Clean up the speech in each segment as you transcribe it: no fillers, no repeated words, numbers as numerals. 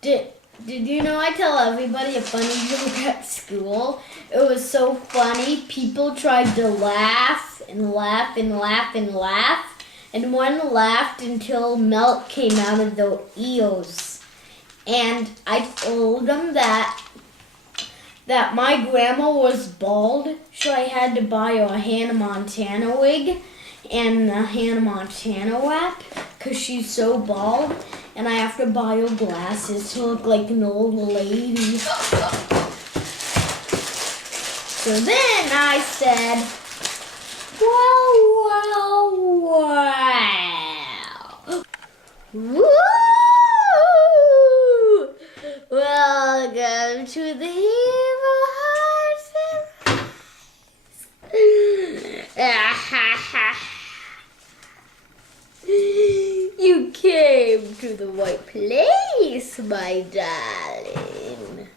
Did Did you know I tell everybody a funny joke at school? It was so funny. People tried to laugh and laugh and laugh and laugh, and one laughed until milk came out of the ears. And I told them that my grandma was bald, so I had to buy her a Hannah Montana wig and a Hannah Montana wrap because she's so bald, and I have to buy her glasses to look like an old lady. So then I said, wow. Woo! Welcome to the Hero Hearts. You came to the right place, my darling.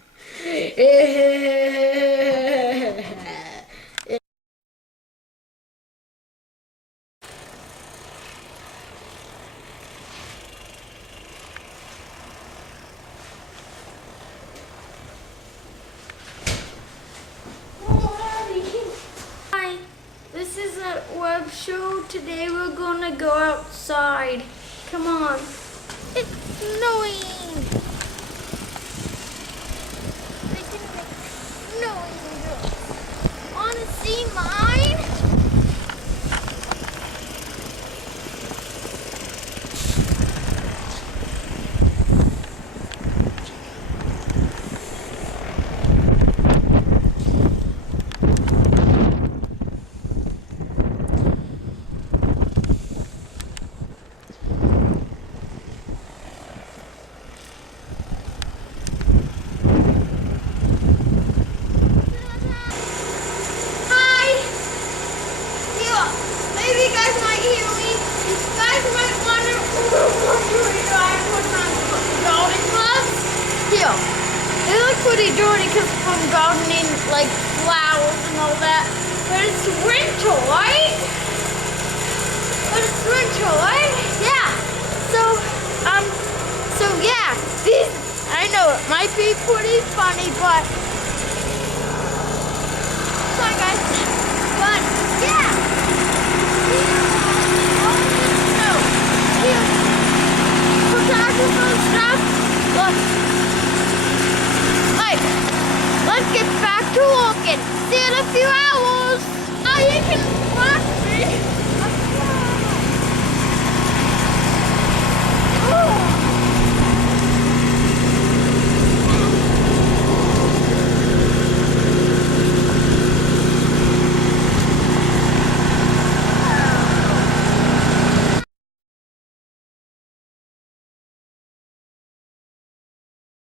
Hi, this is a web show. Today we're gonna go outside. Come on. It's snowing. It's snowing. Wanna see mine? Maybe you guys might hear me. You guys might wonder why I put on gardening gloves. Here, they look pretty dirty because I'm gardening like flowers and all that. But it's winter, right? Yeah. So yeah. These, I know it might be pretty funny, but